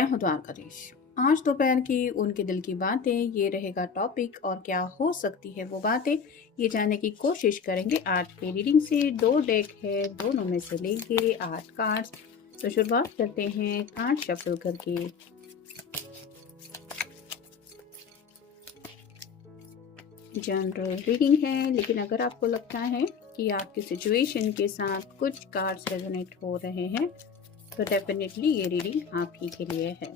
जय हो द्वारकाधीश। आज दोपहर की उनके दिल की बातें ये रहेगा टॉपिक, और क्या हो सकती है वो बातें ये जानने की कोशिश करेंगे। आज की रीडिंग से 2 डेक है, दोनों में से लेंगे 8 कार्ड्स। तो शुरुआत करते हैं कार्ड शफल करके। जनरल रीडिंग है, लेकिन अगर आपको लगता है कि आपकी सिचुएशन के साथ कुछ कार्ड्स रेजोनेट हो रहे हैं तो डेफिनेटली ये रीडिंग आप ही के लिए है।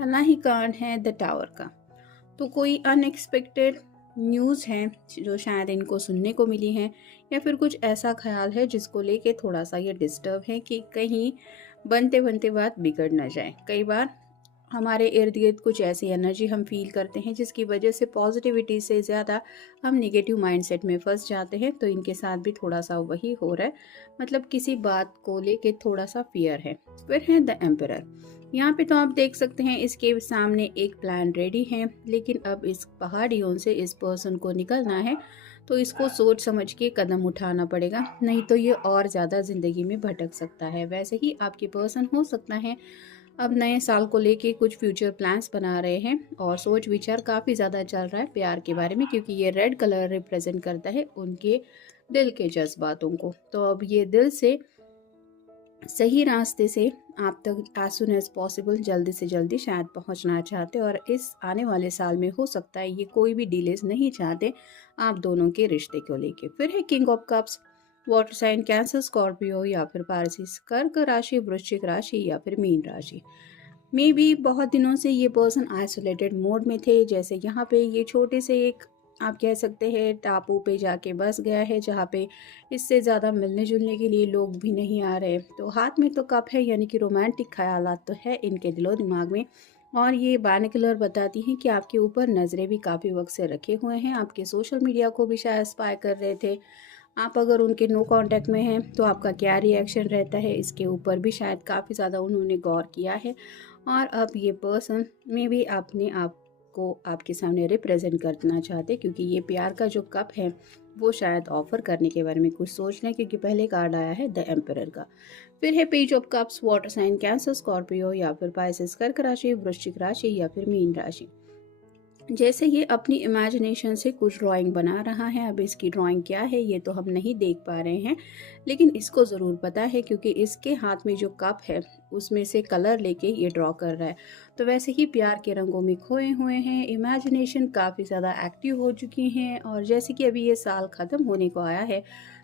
पहला ही कार्ड है द टावर का। तो कोई अनएक्सपेक्टेड न्यूज़ है जो शायद इनको सुनने को मिली है, या फिर कुछ ऐसा ख्याल है जिसको लेके थोड़ा सा ये डिस्टर्ब है कि कहीं बनते बनते बात बिगड़ ना जाए। कई बार हमारे इर्द गिर्द कुछ ऐसी एनर्जी हम फील करते हैं जिसकी वजह से पॉजिटिविटी से ज़्यादा हम नेगेटिव माइंडसेट में फंस जाते हैं। तो इनके साथ भी थोड़ा सा वही हो रहा है, मतलब किसी बात को लेके थोड़ा सा फियर है। फिर है द एम्परर। यहाँ पे तो आप देख सकते हैं इसके सामने एक प्लान रेडी है, लेकिन अब इस पहाड़ियों से इस पर्सन को निकलना है तो इसको सोच समझ के कदम उठाना पड़ेगा, नहीं तो ये और ज़्यादा ज़िंदगी में भटक सकता है। वैसे ही आपके पर्सन हो सकता है अब नए साल को लेके कुछ फ्यूचर प्लान्स बना रहे हैं और सोच विचार काफ़ी ज़्यादा चल रहा है प्यार के बारे में, क्योंकि ये रेड कलर रिप्रेजेंट करता है उनके दिल के जज्बातों को। तो अब ये दिल से सही रास्ते से आप तक एज सुन एज पॉसिबल जल्दी से जल्दी शायद पहुंचना चाहते, और इस आने वाले साल में हो सकता है ये कोई भी डिलेज नहीं चाहते आप दोनों के रिश्ते को लेके। फिर है king of cups. Water sign Cancer, Scorpio या फिर पारसिस, कर्क राशि, वृश्चिक राशि या फिर मीन राशि। मे भी बहुत दिनों से ये पर्सन आइसोलेटेड मोड में थे, जैसे यहाँ पे ये छोटे से एक आप कह सकते हैं टापू पे जाके बस गया है, जहाँ पे इससे ज़्यादा मिलने जुलने के लिए लोग भी नहीं आ रहे। तो हाथ में तो कप है, यानी कि रोमांटिक ख्यालात तो है इनके दिलो दिमाग में, और ये बायनोकुलर बताती हैं कि आपके ऊपर नज़रें भी काफ़ी वक्त से रखे हुए हैं। आपके सोशल मीडिया को भी शायद स्पाई कर रहे थे। आप अगर उनके नो कांटेक्ट में हैं तो आपका क्या रिएक्शन रहता है, इसके ऊपर भी शायद काफ़ी ज़्यादा उन्होंने गौर किया है। और अब ये पर्सन में भी अपने आप को आपके सामने रिप्रेजेंट करना चाहते, क्योंकि ये प्यार का जो कप है वो शायद ऑफर करने के बारे में कुछ सोच लें, क्योंकि पहले कार्ड आया है द एम्परर का। फिर है page of cups. Water sign Cancer, Scorpio या फिर पाइसेस, कर्क राशि, वृश्चिक राशि या फिर मीन राशि। जैसे ये अपनी इमेजिनेशन से कुछ ड्राइंग बना रहा है। अब इसकी ड्राइंग क्या है ये तो हम नहीं देख पा रहे हैं, लेकिन इसको ज़रूर पता है क्योंकि इसके हाथ में जो कप है उसमें से कलर लेके ये ड्रॉ कर रहा है। तो वैसे ही प्यार के रंगों में खोए हुए हैं, इमेजिनेशन काफ़ी ज़्यादा एक्टिव हो चुकी हैं, और जैसे कि अभी ये साल ख़त्म होने को आया है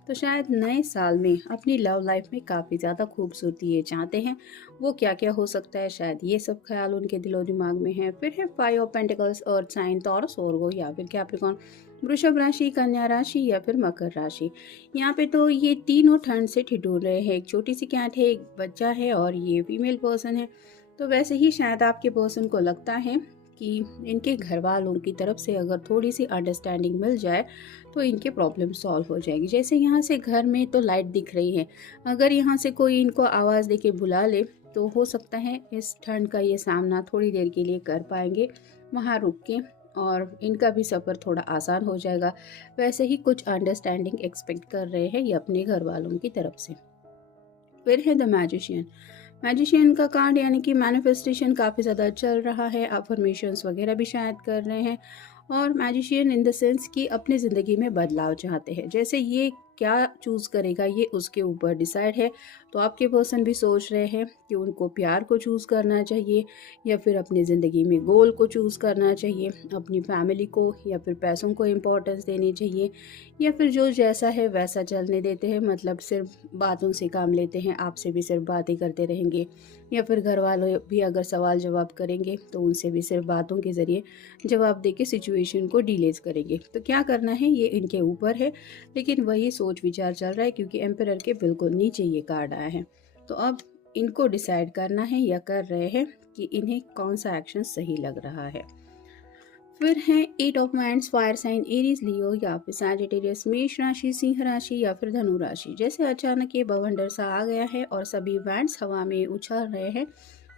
तो शायद नए साल में अपनी लव लाइफ में काफ़ी ज़्यादा खूबसूरती ये चाहते हैं। वो क्या क्या हो सकता है, शायद ये सब ख्याल उनके दिलो दिमाग में है। फिर है 5 of pentacles, earth sign, Taurus, Virgo या फिर कैप्रिकॉर्न, वृषभ राशि, कन्या राशि या फिर मकर राशि। यहाँ पे तो ये तीनों ठंड से ठिठुर रहे हैं। एक छोटी सी कैट है, एक बच्चा है और ये फीमेल पर्सन है। तो वैसे ही शायद आपके पर्सन को लगता है कि इनके घर वालों की तरफ से अगर थोड़ी सी अंडरस्टैंडिंग मिल जाए तो इनके प्रॉब्लम सॉल्व हो जाएगी। जैसे यहाँ से घर में तो लाइट दिख रही है, अगर यहाँ से कोई इनको आवाज़ देके बुला ले तो हो सकता है इस ठंड का ये सामना थोड़ी देर के लिए कर पाएंगे वहाँ रुक के, और इनका भी सफ़र थोड़ा आसान हो जाएगा। वैसे ही कुछ अंडरस्टैंडिंग एक्सपेक्ट कर रहे हैं ये अपने घर वालों की तरफ से। फिर है द मैजिशियन। मैजिशियन का कार्ड यानी कि मैनिफेस्टेशन काफ़ी ज़्यादा चल रहा है, अफर्मेशंस वगैरह भी शायद कर रहे हैं, और मैजिशियन इन द सेंस कि अपनी ज़िंदगी में बदलाव चाहते हैं। जैसे ये क्या चूज़ करेगा ये उसके ऊपर डिसाइड है। तो आपके पर्सन भी सोच रहे हैं कि उनको प्यार को चूज़ करना चाहिए या फिर अपनी ज़िंदगी में गोल को चूज़ करना चाहिए, अपनी फैमिली को या फिर पैसों को इम्पोर्टेंस देनी चाहिए, या फिर जो जैसा है वैसा चलने देते हैं, मतलब सिर्फ बातों से काम लेते हैं, आपसे भी सिर्फ बातें करते रहेंगे, या फिर घर वालों भी अगर सवाल जवाब करेंगे तो उनसे भी सिर्फ बातों के ज़रिए जवाब दे के सिचुएशन को डिलेज करेंगे। तो क्या करना है ये इनके ऊपर है, लेकिन वही सोच विचार चल रहा है क्योंकि एम्परर के बिल्कुल नीचे ये कार्ड आया है। तो अब इनको डिसाइड करना है या कर रहे हैं कि इन्हें कौन सा एक्शन सही लग रहा है। फिर है 8 of wands, fire sign Aries Leo या फिर सैजिटेरियस, मेष राशि, सिंह राशि या फिर धनु राशि। जैसे अचानक ये बवंडर सा आ गया है और सभी वांड्स हवा में उछल रहे हैं,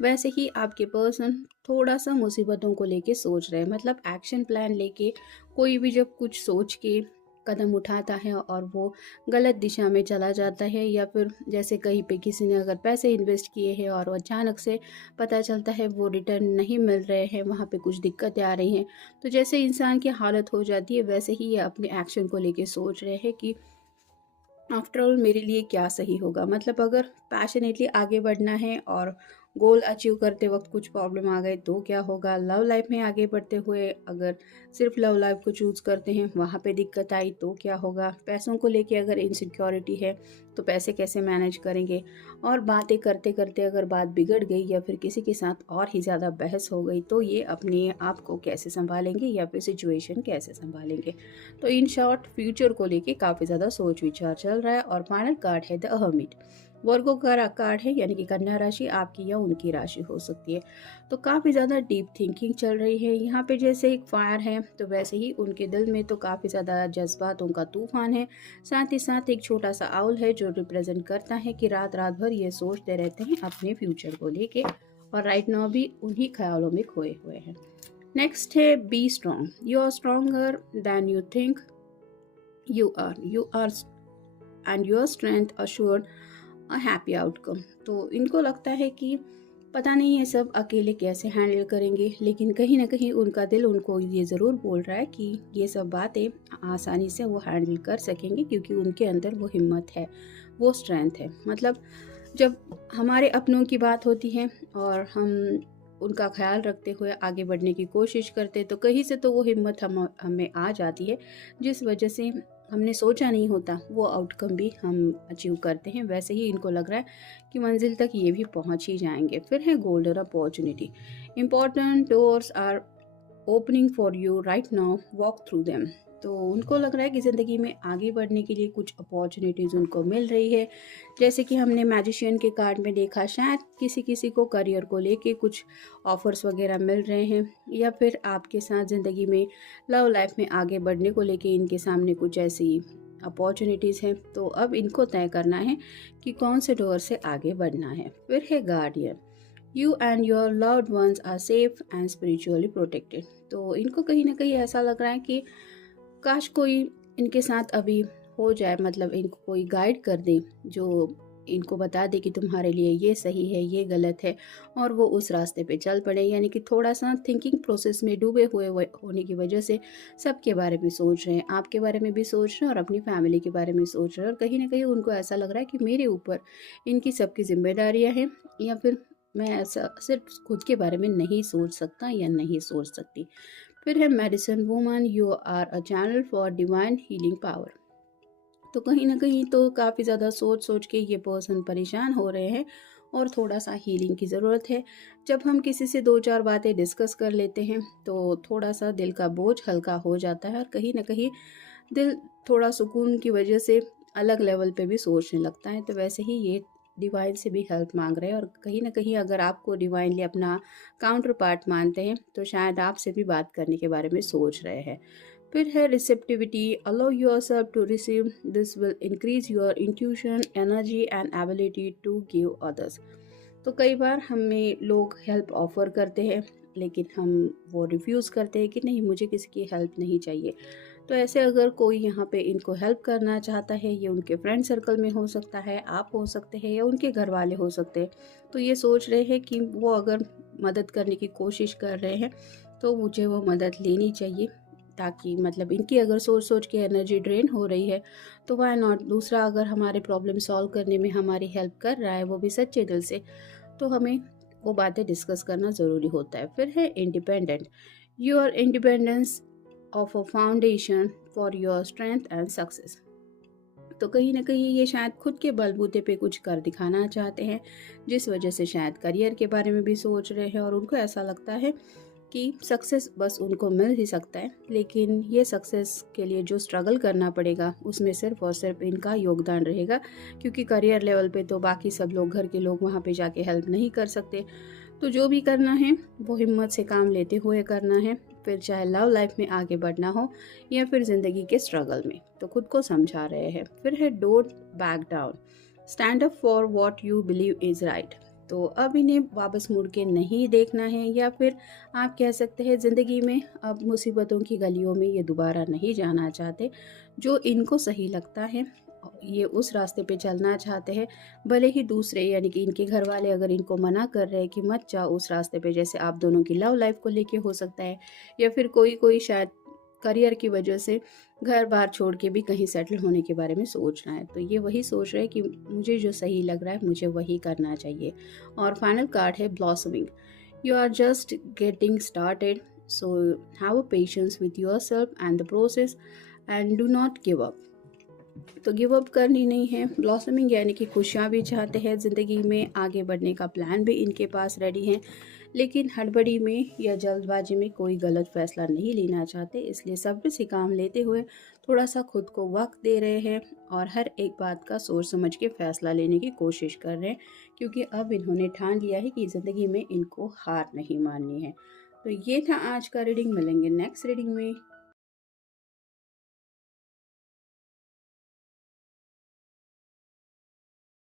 वैसे ही आपके पर्सन थोड़ा सा मुसीबतों को लेके सोच रहे हैं, मतलब एक्शन प्लान लेके कोई भी जब कुछ सोच के कदम उठाता है और वो गलत दिशा में चला जाता है, या फिर जैसे कहीं पे किसी ने अगर पैसे इन्वेस्ट किए हैं और अचानक से पता चलता है वो रिटर्न नहीं मिल रहे हैं, वहाँ पे कुछ दिक्कतें आ रही हैं, तो जैसे इंसान की हालत हो जाती है वैसे ही ये अपने एक्शन को लेके सोच रहे हैं कि आफ्टर ऑल मेरे लिए क्या सही होगा। मतलब अगर पैशनेटली आगे बढ़ना है और गोल अचीव करते वक्त कुछ प्रॉब्लम आ गए तो क्या होगा, लव लाइफ में आगे बढ़ते हुए अगर सिर्फ लव लाइफ को चूज़ करते हैं वहाँ पे दिक्कत आई तो क्या होगा, पैसों को लेके अगर इनसिक्योरिटी है तो पैसे कैसे मैनेज करेंगे, और बातें करते करते अगर बात बिगड़ गई या फिर किसी के साथ और ही ज़्यादा बहस हो गई तो ये अपने आप को कैसे संभालेंगे या फिर सिचुएशन कैसे संभालेंगे। तो इन शॉर्ट फ्यूचर को लेके काफ़ी ज़्यादा सोच विचार चल रहा है। और फाइनल कार्ड है द हर्मिट, वर्गो का कार्ड है, यानी कि कन्या राशि आपकी या उनकी राशि हो सकती है। तो काफ़ी ज़्यादा डीप थिंकिंग चल रही है यहाँ पे, जैसे एक फायर है तो वैसे ही उनके दिल में तो काफ़ी ज़्यादा जज्बातों का तूफान है। साथ ही साथ एक छोटा सा आउल है जो रिप्रेजेंट करता है कि रात रात भर ये सोचते रहते हैं अपने फ्यूचर को लेके, और राइट नाउ भी उन्हीं ख्यालों में खोए हुए हैं। नेक्स्ट है be strong, you are stronger than you think you are and your strength assured a happy outcome. तो इनको लगता है कि पता नहीं ये सब अकेले कैसे हैंडल करेंगे, लेकिन कहीं ना कहीं उनका दिल उनको ये ज़रूर बोल रहा है कि ये सब बातें आसानी से वो हैंडल कर सकेंगे क्योंकि उनके अंदर वो हिम्मत है, वो स्ट्रेंथ है। मतलब जब हमारे अपनों की बात होती है और हम उनका ख्याल रखते हुए आगे बढ़ने की कोशिश करते तो कहीं से तो वो हिम्मत हमें आ जाती है, जिस वजह से हमने सोचा नहीं होता वो आउटकम भी हम अचीव करते हैं। वैसे ही इनको लग रहा है कि मंजिल तक ये भी पहुंच ही जाएंगे। फिर है golden opportunity, important doors are opening for you right now, walk through them. तो उनको लग रहा है कि ज़िंदगी में आगे बढ़ने के लिए कुछ अपॉर्चुनिटीज़ उनको मिल रही है। जैसे कि हमने मैजिशियन के कार्ड में देखा, शायद किसी किसी को करियर को लेके कुछ ऑफर्स वगैरह मिल रहे हैं, या फिर आपके साथ ज़िंदगी में लव लाइफ में आगे बढ़ने को लेके इनके सामने कुछ ऐसी अपॉर्चुनिटीज़ हैं। तो अब इनको तय करना है कि कौन से डोर से आगे बढ़ना है। फिर है guardian, you and your loved ones are safe and spiritually protected. तो इनको कहीं ना कहीं ऐसा लग रहा है कि काश कोई इनके साथ अभी हो जाए, मतलब इनको कोई गाइड कर दे जो इनको बता दे कि तुम्हारे लिए ये सही है ये गलत है, और वो उस रास्ते पे चल पड़े। यानी कि थोड़ा सा थिंकिंग प्रोसेस में डूबे हुए होने की वजह से सबके बारे में सोच रहे हैं, आपके बारे में भी सोच रहे हैं और अपनी फैमिली के बारे में सोच रहे हैं, और कहीं ना कहीं उनको ऐसा लग रहा है कि मेरे ऊपर इनकी सबकी जिम्मेदारियाँ हैं, या फिर मैं ऐसा सिर्फ खुद के बारे में नहीं सोच सकता या नहीं सोच सकती। फिर है medicine woman, you are a channel for divine healing power. तो कहीं ना कहीं तो काफ़ी ज़्यादा सोच सोच के ये पर्सन परेशान हो रहे हैं और थोड़ा सा हीलिंग की ज़रूरत है। जब हम किसी से दो चार बातें डिस्कस कर लेते हैं तो थोड़ा सा दिल का बोझ हल्का हो जाता है, और कहीं ना कहीं दिल थोड़ा सुकून की वजह से अलग लेवल पे भी सोचने लगता है। तो वैसे ही ये डिवाइन से भी हेल्प मांग रहे हैं, और कहीं ना कहीं अगर आपको डिवाइनली अपना काउंटर पार्ट मानते हैं तो शायद आपसे भी बात करने के बारे में सोच रहे हैं। फिर है receptivity, allow yourself to receive, this will increase your intuition energy and ability to give others. तो कई बार हमें लोग हेल्प ऑफर करते हैं लेकिन हम वो रिफ्यूज़ करते हैं कि नहीं मुझे किसी की हेल्प नहीं चाहिए। तो ऐसे अगर कोई यहाँ पे इनको हेल्प करना चाहता है, ये उनके फ्रेंड सर्कल में हो सकता है, आप हो सकते हैं या उनके घर वाले हो सकते हैं, तो ये सोच रहे हैं कि वो अगर मदद करने की कोशिश कर रहे हैं तो मुझे वो मदद लेनी चाहिए। ताकि मतलब इनकी अगर सोच सोच के एनर्जी ड्रेन हो रही है तो वाई नॉट, दूसरा अगर हमारे प्रॉब्लम सॉल्व करने में हमारी हेल्प कर रहा है वो भी सच्चे दिल से, तो हमें वो बातें डिस्कस करना ज़रूरी होता है। फिर है independent. Your independence of a foundation for your strength and success. तो कहीं ना कहीं ये शायद खुद के बलबूते पे कुछ कर दिखाना चाहते हैं, जिस वजह से शायद करियर के बारे में भी सोच रहे हैं और उनको ऐसा लगता है कि सक्सेस बस उनको मिल ही सकता है, लेकिन ये सक्सेस के लिए जो स्ट्रगल करना पड़ेगा उसमें सिर्फ और सिर्फ इनका योगदान रहेगा, क्योंकि करियर लेवल पे तो बाकी सब लोग, घर के लोग वहाँ पे जाके हेल्प नहीं कर सकते। तो जो भी करना है वो हिम्मत से काम लेते हुए करना है, फिर चाहे लव लाइफ में आगे बढ़ना हो या फिर ज़िंदगी के स्ट्रगल में, तो खुद को समझा रहे हैं। फिर है don't back down, stand up for what you believe is right. तो अब इन्हें वापस मुड़ के नहीं देखना है, या फिर आप कह सकते हैं ज़िंदगी में अब मुसीबतों की गलियों में ये दोबारा नहीं जाना चाहते। जो इनको सही लगता है ये उस रास्ते पे चलना चाहते हैं, भले ही दूसरे यानी कि इनके घर वाले अगर इनको मना कर रहे हैं कि मत जाओ उस रास्ते पे, जैसे आप दोनों की लव लाइफ को लेके हो सकता है, या फिर कोई कोई शायद करियर की वजह से घर बार छोड़ के भी कहीं सेटल होने के बारे में सोच रहा है, तो ये वही सोच रहे हैं कि मुझे जो सही लग रहा है मुझे वही करना चाहिए। और फाइनल कार्ड है blossoming. You are just getting started, so have a patience with yourself and the process and do not give up. तो गिव अप करनी नहीं है। ब्लॉसमिंग यानी कि खुशियाँ भी चाहते हैं ज़िंदगी में, आगे बढ़ने का प्लान भी इनके पास रेडी है, लेकिन हड़बड़ी में या जल्दबाजी में कोई गलत फैसला नहीं लेना चाहते, इसलिए सब्र से काम लेते हुए थोड़ा सा खुद को वक्त दे रहे हैं और हर एक बात का सोच समझ के फैसला लेने की कोशिश कर रहे हैं, क्योंकि अब इन्होंने ठान लिया है कि ज़िंदगी में इनको हार नहीं माननी है। तो ये था आज का रीडिंग, मिलेंगे नेक्स्ट रीडिंग में।